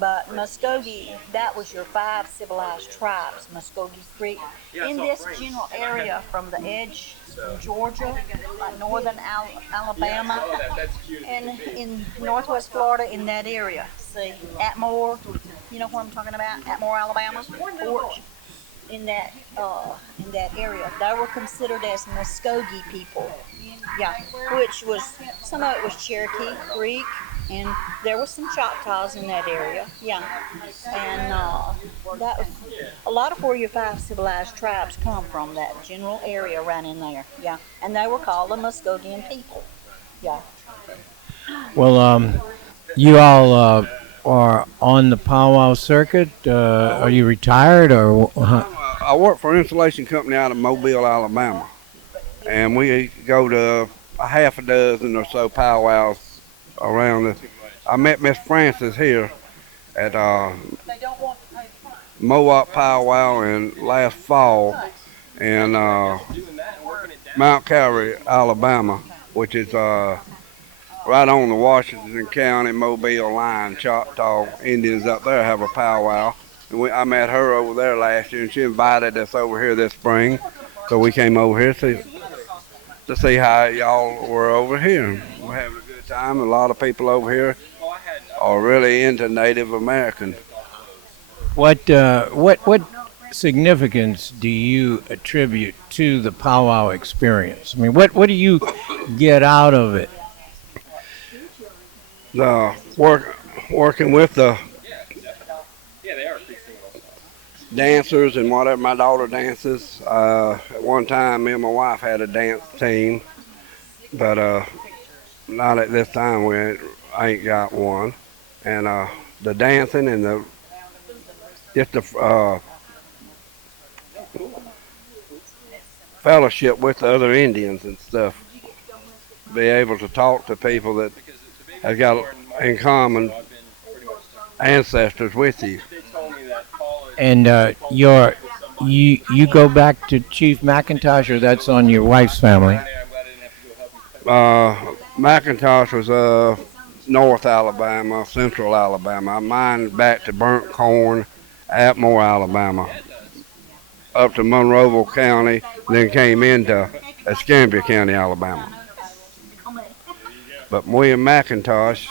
But Muskogee, that was your 5 civilized tribes, Muskogee Creek. In this general area from the edge from Georgia, like northern Alabama, and in northwest Florida in that area. See, Atmore, you know what I'm talking about? Atmore, Alabama, Fort, in that area. They were considered as Muskogee people. Yeah, which was, some of it was Cherokee, Creek, and there was some Choctaws in that area. Yeah, and that was a lot of where your 5 civilized tribes come from. That general area right in there. Yeah, and they were called the Muskogean people. Yeah. Well, you all are on the powwow circuit. Are you retired or? I work for an insulation company out of Mobile, Alabama, and we go to a half a dozen or so powwows around this. I met Miss Francis here at Moab powwow in last fall in Mount Calvary, Alabama, which is right on the Washington County Mobile line. Choctaw Indians up there have a powwow. And I met her over there last year, and she invited us over here this spring. So we came over here to see how y'all were over here. We're having a good time. A lot of people over here are really into Native American. What significance do you attribute to the powwow experience? I mean, what do you get out of it? The working with the dancers and whatever. My daughter dances. At one time, me and my wife had a dance team, but not at this time. We ain't got one. And the dancing and the fellowship with the other Indians and stuff. Be able to talk to people that have got in common ancestors with you. And you go back to Chief McIntosh, or that's on your wife's family? McIntosh was North Alabama, Central Alabama. Mine back to Burnt Corn, Atmore, Alabama, up to Monroeville County, then came into Escambia County, Alabama. But William McIntosh,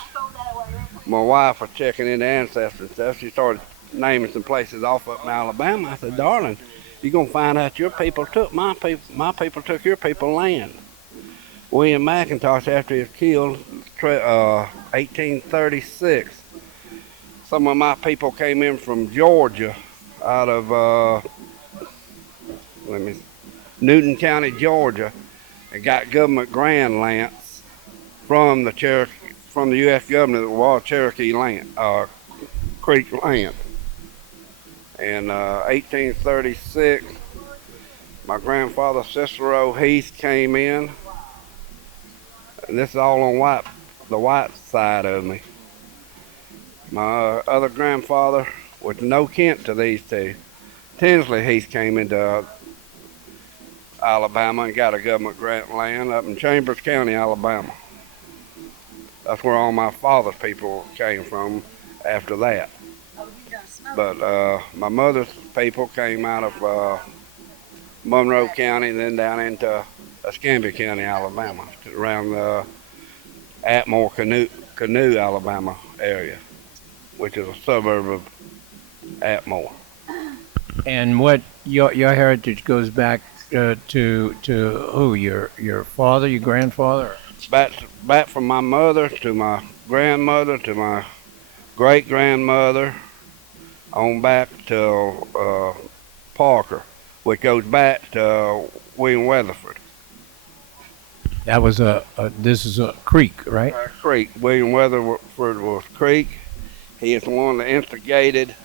my wife was checking into ancestry and stuff. She started naming some places off up in Alabama. I said, darling, you're going to find out your people took my people took your people land. William McIntosh, after he was killed, 1836, some of my people came in from Georgia, out of Newton County, Georgia, and got government grand lands from the U.S. government that was Cherokee land, Creek land. In 1836, my grandfather Cicero Heath came in, and this is all on the white side of me. My other grandfather was no kin to these two. Tinsley Heath came into Alabama and got a government grant land up in Chambers County, Alabama. That's where all my father's people came from after that. But my mother's people came out of Monroe County and then down into Escambia County, Alabama, around the Atmore, Canoe, Alabama area, which is a suburb of Atmore. And what your heritage goes back to who? Your father, your grandfather? Back from my mother to my grandmother to my great grandmother, on back to Parker, which goes back to William Weatherford. That was this is a creek, right? Creek. William Weatherford was Creek. He is the one that instigated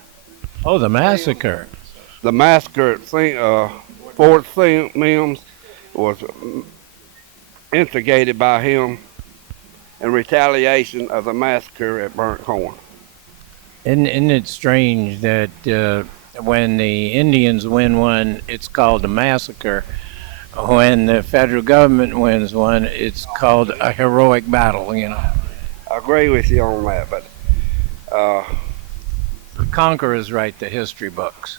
Oh, the massacre. the massacre at Fort Mims. Was instigated by him in retaliation of the massacre at Burnt Corn. Isn't it strange that when the Indians win one, it's called a massacre. When the federal government wins one, it's called a heroic battle, you know. I agree with you on that, but The conquerors write the history books.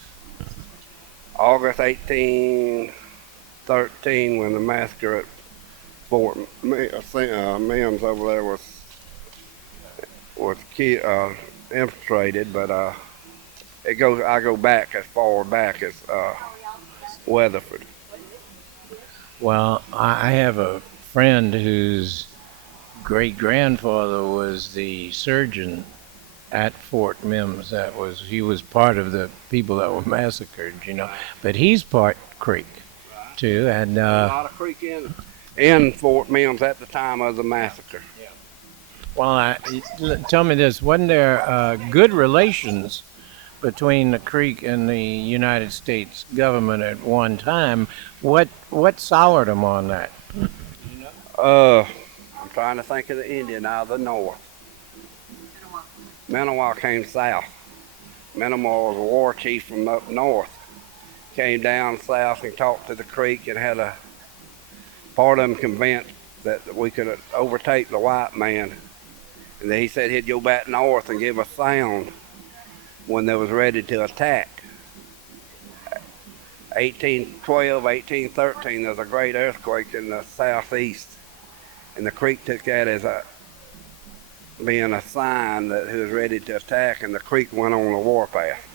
August 1813, when the massacre at Fort Mims over there was infiltrated, but I go back as far back as Weatherford. Well, I have a friend whose great-grandfather was the surgeon at Fort Mims. He was part of the people that were massacred, you know. But he's part Creek, too, and A lot of Creek in Fort Mims at the time of the massacre. well, tell me this: wasn't there good relations between the Creek and the United States government at one time? What soured them on that? I'm trying to think of the Indian out of the north. Manawa came south. Manawa was a war chief from up north. Came down south and talked to the Creek and had a part of them convinced that we could overtake the white man. And then he said he'd go back north and give a sound when they was ready to attack. 1812, 1813, there was a great earthquake in the southeast. And the Creek took that as being a sign that he was ready to attack, and the Creek went on the warpath.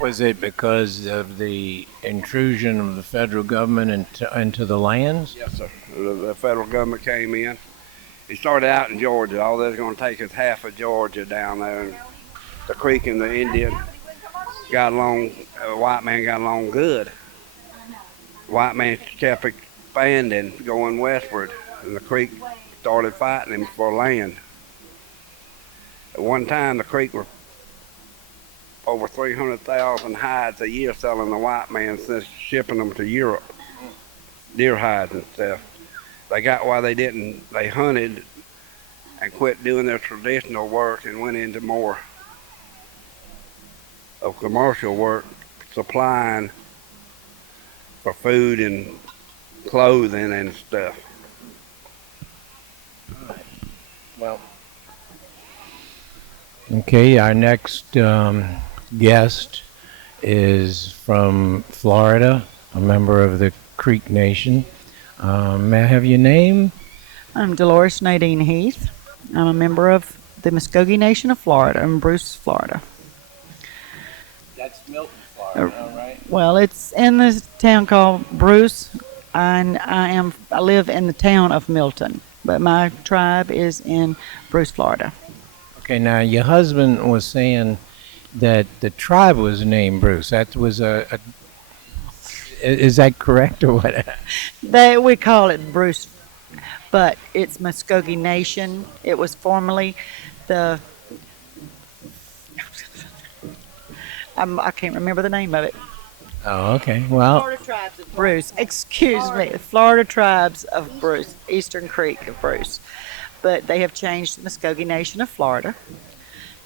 Was it because of the intrusion of the federal government into the lands? Yes, sir. The federal government came in. He started out in Georgia. All they was going to take is half of Georgia down there. And the Creek and the Indian got along, the white man got along good. The white man kept expanding, going westward, and the Creek started fighting him for land. At one time, the Creek were over 300,000 hides a year selling the white man, since shipping them to Europe, deer hides and stuff. They got why they didn't. They hunted and quit doing their traditional work and went into more of commercial work, supplying for food and clothing and stuff. Well, okay, our next guest is from Florida, a member of the Creek Nation. May I have your name? I'm Dolores Nadine Heath. I'm a member of the Muskogee Nation of Florida in Bruce, Florida. That's Milton, Florida, right? Well, it's in the town called Bruce, and I live in the town of Milton, but my tribe is in Bruce, Florida. Okay, now your husband was saying that the tribe was named Bruce. That was is that correct or what? We call it Bruce, but it's Muskogee Nation. It was formerly the I can't remember the name of it. Oh, okay. Well, Florida Tribes of Bruce. Excuse me. Florida Tribes of Bruce, Eastern Creek of Bruce. But they have changed the Muskogee Nation of Florida,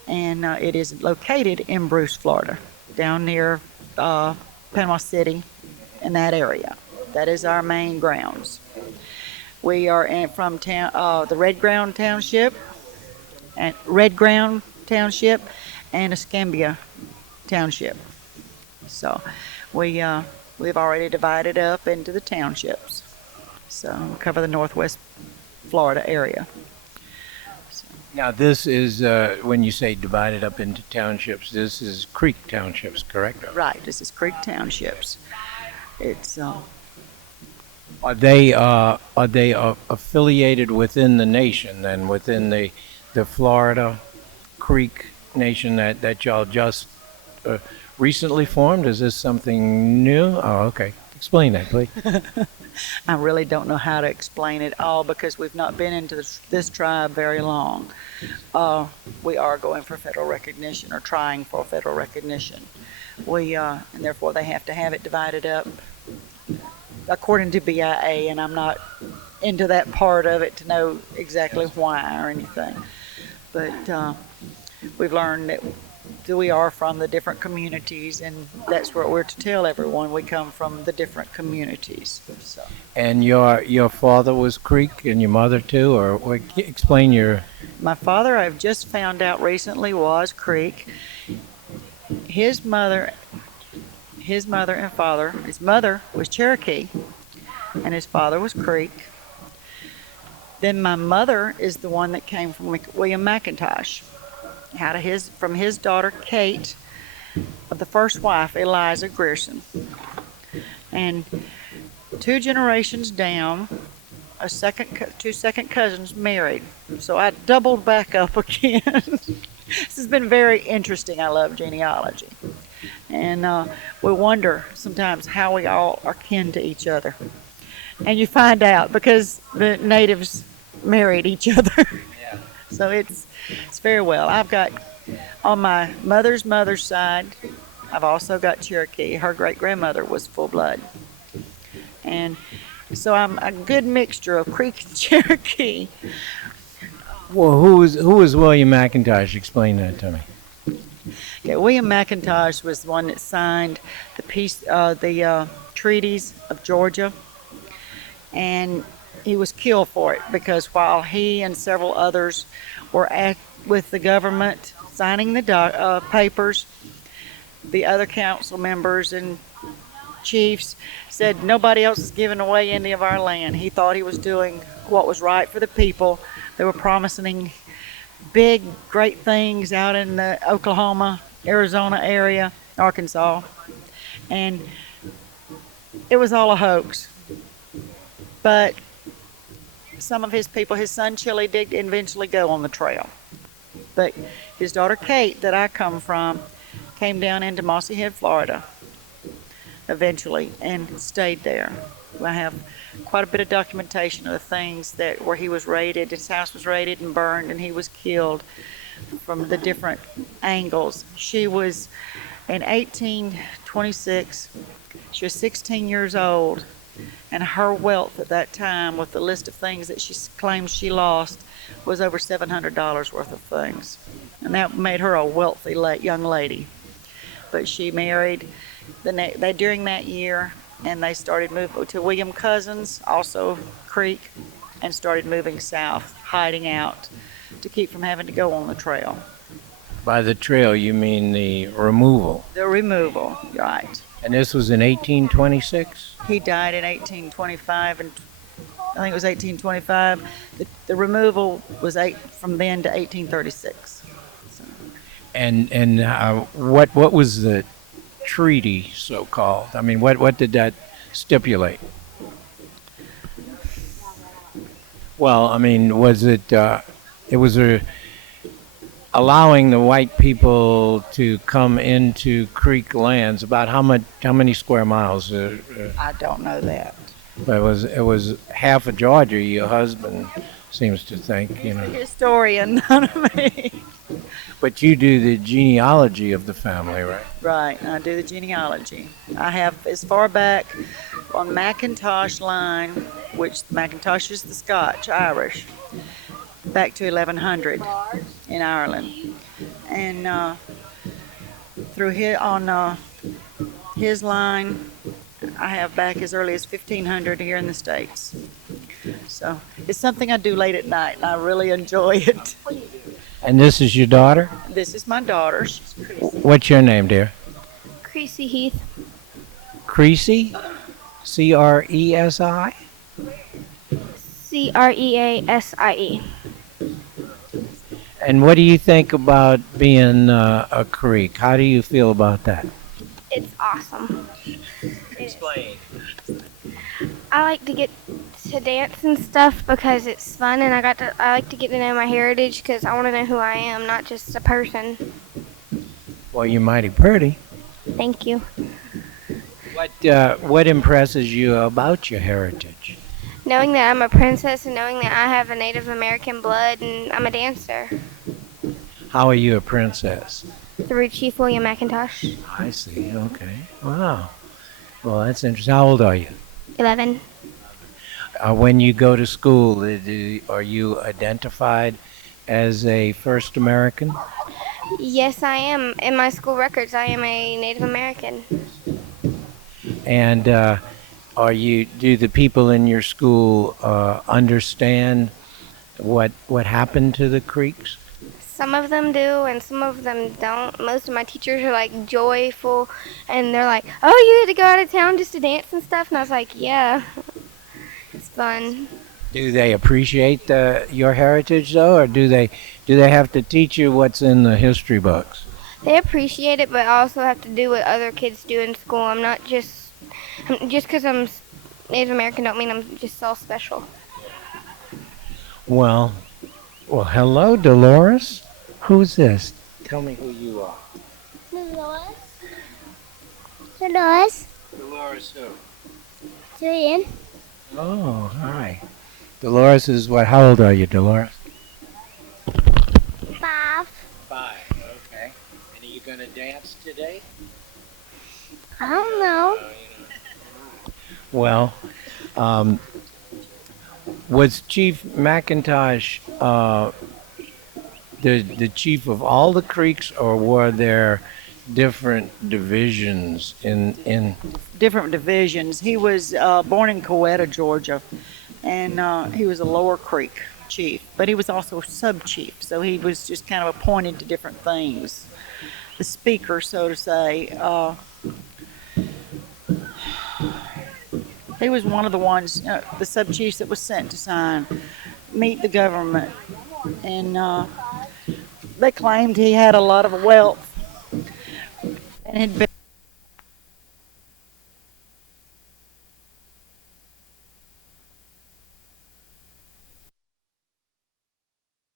and it is located in Bruce, Florida, down near Panama City, in that area. That is our main grounds. We are from the Red Ground Township, and Escambia Township. So we've already divided up into the townships. So we cover the Northwest Florida area. Now, this is, when you say divided up into townships, this is Creek Townships, correct? Right, this is Creek Townships. It's Are they affiliated within the nation, then, within the Florida Creek Nation that y'all just recently formed? Is this something new? Oh, okay. Explain that, please. I really don't know how to explain it all because we've not been into this tribe very long. We are going for federal recognition or trying for federal recognition. And therefore they have to have it divided up according to BIA, and I'm not into that part of it to know exactly why or anything. But we've learned that we are from the different communities, and that's what we're to tell everyone. We come from the different communities. So. And your father was Creek, and your mother too, or explain your... My father, I've just found out recently, was Creek. His mother and father, his mother was Cherokee, and his father was Creek. Then my mother is the one that came from William McIntosh, from his daughter Kate, of the first wife, Eliza Grierson. And 2 generations down, two second cousins married. So I doubled back up again. This has been very interesting. I love genealogy. And we wonder sometimes how we all are kin to each other. And you find out because the natives married each other. Yeah. So it's very well. I've got, on my mother's side, I've also got Cherokee. Her great-grandmother was full-blood. And so I'm a good mixture of Creek and Cherokee. Well, who was William McIntosh? Explain that to me. Okay, William McIntosh was the one that signed the treaties of Georgia, and he was killed for it because while he and several others were with the government signing the papers, the other council members and chiefs said nobody else is giving away any of our land. He thought he was doing what was right for the people. They were promising big, great things out in the Oklahoma, Arizona area, Arkansas, and it was all a hoax. But some of his people, his son Chili, did eventually go on the trail. But his daughter Kate, that I come from, came down into Mossy Head, Florida, eventually, and stayed there. I have quite a bit of documentation of the things where he was raided. His house was raided and burned, and he was killed from the different angles. She was, in 1826, she was 16 years old, and her wealth at that time, with the list of things that she claims she lost, was over $700 worth of things. And that made her a wealthy young lady. But she married during that year, and they started moving to William Cousins, also Creek, and started moving south, hiding out to keep from having to go on the trail. By the trail, you mean the removal? The removal, right. And this was in 1826? He died in 1825, and I think it was 1825. The removal was from then to 1836. So. And what was the treaty, so-called? I mean, what did that stipulate? Well, I mean, was it was allowing the white people to come into Creek lands? About how many square miles? I don't know that. But it was half of Georgia. Your husband seems to think, you know. He's a historian, not me. But you do the genealogy of the family, right? Right, I do the genealogy. I have as far back on McIntosh line, which McIntosh is the Scotch, Irish, back to 1100 in Ireland. And through his line, I have back as early as 1500 here in the States. So it's something I do late at night, and I really enjoy it. And this is your daughter? This is my daughter. She's What's your name, dear? Creasie Heath. Creasie? Cresi? Creasie. And what do you think about being a Creek? How do you feel about that? It's awesome. Explain. I like to get to dance and stuff because it's fun, and I like to get to know my heritage because I want to know who I am, not just a person. Well, you're mighty pretty. Thank you. What impresses you about your heritage? Knowing that I'm a princess and knowing that I have a Native American blood and I'm a dancer. How are you a princess? Through Chief William McIntosh. I see. Okay. Wow. Well, that's interesting. How old are you? 11. When you go to school, are you identified as a first American? Yes, I am. In my school records, I am a Native American. And do the people in your school understand what happened to the Creeks? Some of them do, and some of them don't. Most of my teachers are like joyful, and they're like, "Oh, you had to go out of town just to dance and stuff." And I was like, "Yeah, it's fun." Do they appreciate your heritage though, or do they have to teach you what's in the history books? They appreciate it, but I also have to do what other kids do in school. I'm not just because I'm Native American don't mean I'm just so special. Well, hello, Dolores. Who's this? Tell me who you are. Dolores. Dolores. Dolores who? Julian. Oh, hi. Dolores is what? How old are you, Dolores? 5. 5. Okay. And are you going to dance today? I don't know. Well, was Chief McIntosh the chief of all the Creeks, or were there different divisions in? different divisions. He was born in Coweta, Georgia, and he was a Lower Creek chief, but he was also sub-chief, so he was just kind of appointed to different things. The speaker, so to say, he was one of the ones, the sub-chiefs that was sent to meet the government, and they claimed he had a lot of wealth and had